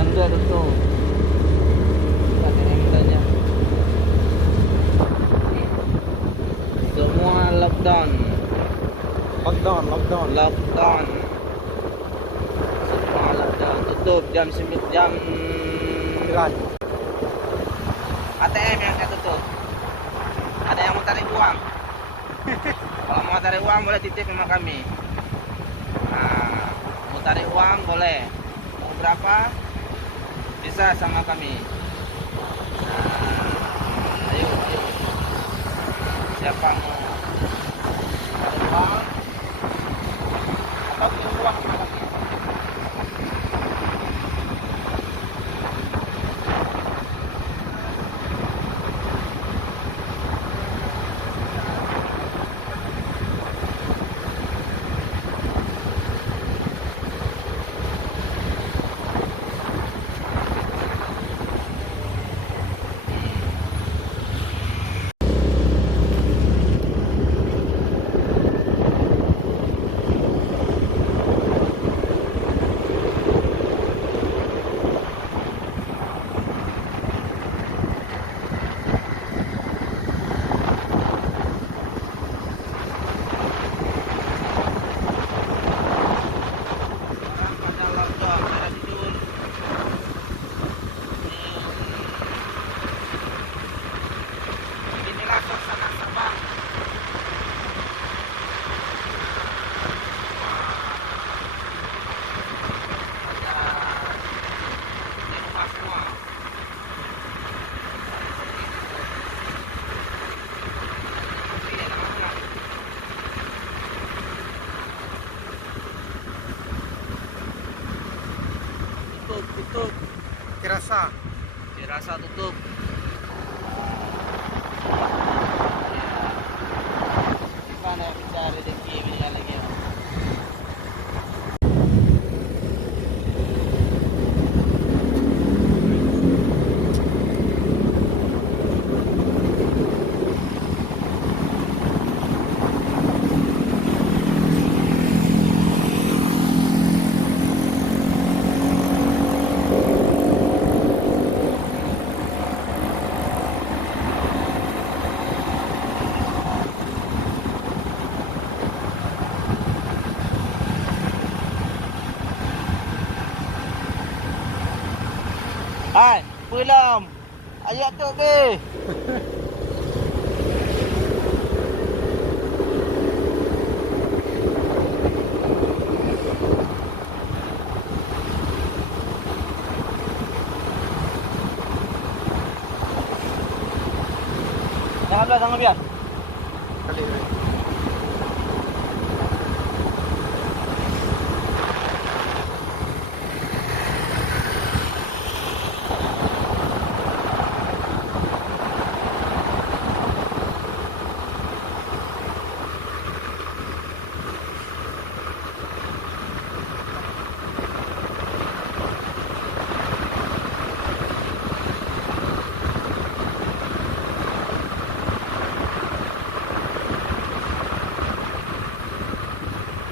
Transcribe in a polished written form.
Anda tutup. Tanya. Semua lockdown. Lockdown. Lockdown. Semua lockdown. Tutup jam 9. ATM yang saya tutup. Ada yang mau tarik uang. Kalau mau tarik uang boleh titip sama kami. Nah, mau tarik uang boleh. Mau berapa? Bisa sama kami. Nah, ayo. Siapa mau tarik uang atau kirim uang sama kami? Tutup. Kirasa tutup. Gimana bisa rezeki ini lagi ya? Hai, belum. Ayo tu be. Jangan biar.